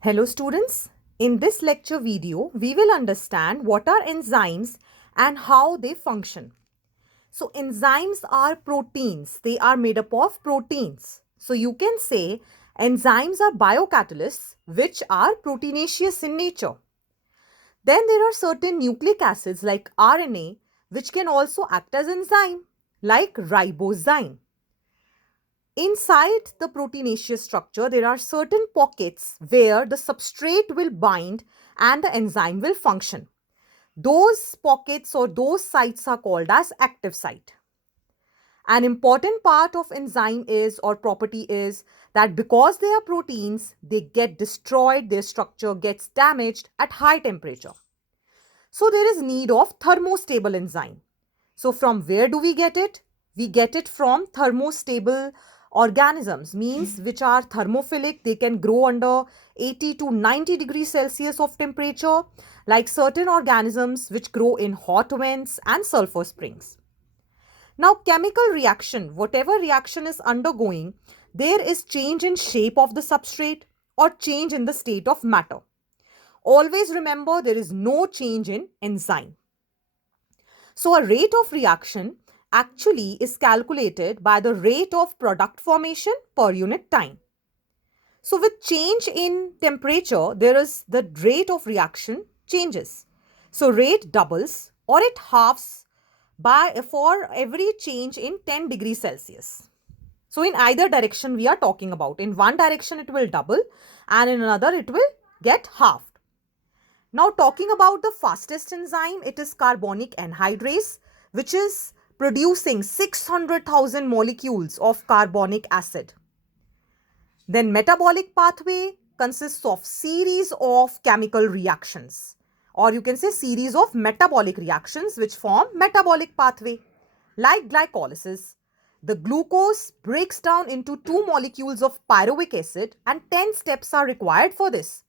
Hello students, in this lecture video, we will understand what are enzymes and how they function. So enzymes are proteins, they are made up of proteins. So you can say enzymes are biocatalysts which are proteinaceous in nature. Then there are certain nucleic acids like RNA which can also act as enzyme like ribozyme. Inside the proteinaceous structure, there are certain pockets where the substrate will bind and the enzyme will function. Those pockets or those sites are called as active site. An important part of enzyme is or property is that because they are proteins, they get destroyed, their structure gets damaged at high temperature. So there is need of thermostable enzyme. So from where do we get it? We get it from thermostable organisms, means which are thermophilic. They can grow under 80 to 90 degrees Celsius of temperature, like certain organisms which grow in hot vents and sulfur springs. Now chemical reaction, whatever reaction is undergoing, there is change in shape of the substrate or change in the state of matter. Always remember there is no change in enzyme. So a rate of reaction actually is calculated by the rate of product formation per unit time. So with change in temperature, there is the rate of reaction changes. So rate doubles or it halves by for every change in 10 degrees Celsius. So in either direction we are talking about. In one direction it will double and in another it will get halved. Now talking about the fastest enzyme, it is carbonic anhydrase, which is producing 600,000 molecules of carbonic acid. Then metabolic pathway consists of series of chemical reactions, or you can say series of metabolic reactions which form metabolic pathway. Like glycolysis, the glucose breaks down into two molecules of pyruvic acid and 10 steps are required for this.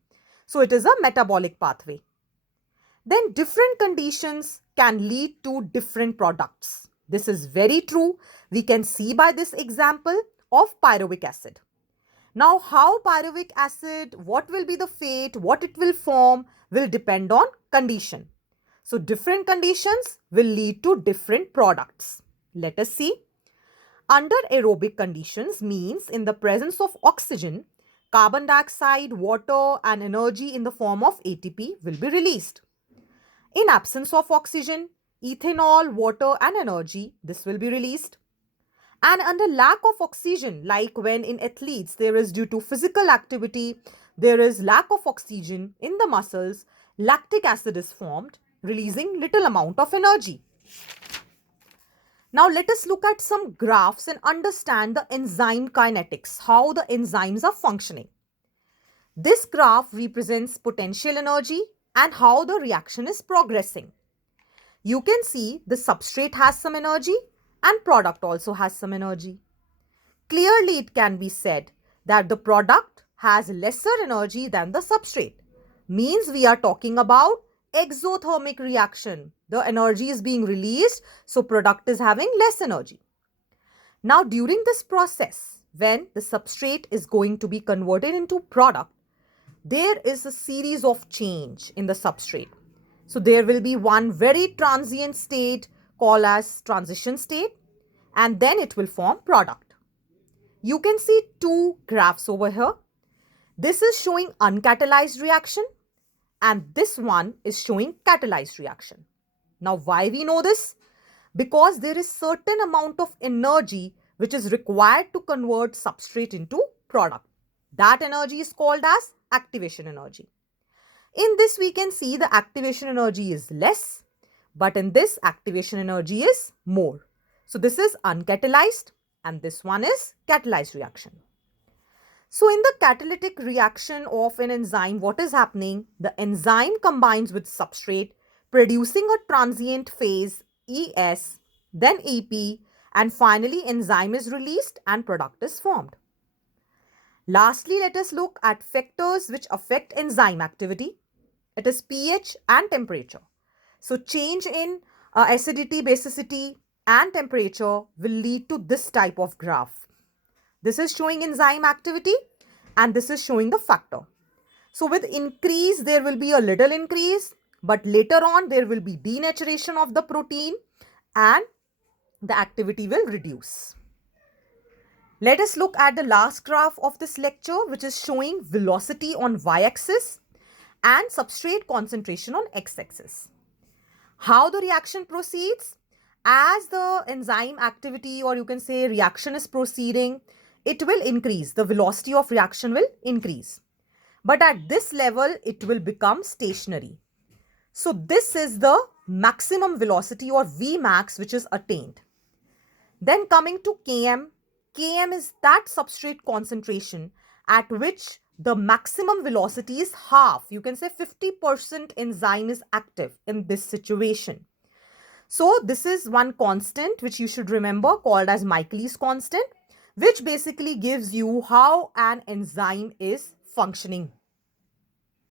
So it is a metabolic pathway. Then different conditions can lead to different products. This is very true. We can see by this example of pyruvic acid. Now, how pyruvic acid, what will be the fate, what it will form, will depend on condition. So, different conditions will lead to different products. Let us see. Under aerobic conditions means in the presence of oxygen, carbon dioxide, water and energy in the form of ATP will be released. In absence of oxygen, ethanol, water and energy, this will be released. And under lack of oxygen, like when in athletes there is due to physical activity, there is lack of oxygen in the muscles, lactic acid is formed, releasing little amount of energy. Now let us look at some graphs and understand the enzyme kinetics, how the enzymes are functioning. This graph represents potential energy and how the reaction is progressing. You can see the substrate has some energy and product also has some energy. Clearly, it can be said that the product has lesser energy than the substrate. Means we are talking about exothermic reaction. The energy is being released, so product is having less energy. Now, during this process, when the substrate is going to be converted into product, there is a series of change in the substrate. So there will be one very transient state called as transition state, and then it will form product. You can see two graphs over here. This is showing uncatalyzed reaction and this one is showing catalyzed reaction. Now why we know this? Because there is certain amount of energy which is required to convert substrate into product. That energy is called as activation energy. In this we can see the activation energy is less, but in this activation energy is more. So this is uncatalyzed and this one is catalyzed reaction. So in the catalytic reaction of an enzyme, what is happening? The enzyme combines with substrate, producing a transient phase ES, then EP, and finally enzyme is released and product is formed. Lastly, let us look at factors which affect enzyme activity. It is pH and temperature. So change in acidity, basicity and temperature will lead to this type of graph. This is showing enzyme activity and this is showing the factor. So with increase, there will be a little increase, but later on there will be denaturation of the protein and the activity will reduce. Let us look at the last graph of this lecture, which is showing velocity on y-axis and substrate concentration on x-axis. How the reaction proceeds? As the enzyme activity, or you can say reaction, is proceeding, it will increase. The velocity of reaction will increase. But at this level, it will become stationary. So this is the maximum velocity, or Vmax, which is attained. Then coming to Km, Km is that substrate concentration at which the maximum velocity is half. You can say 50% enzyme is active in this situation. So this is one constant which you should remember, called as Michaelis constant, which basically gives you how an enzyme is functioning.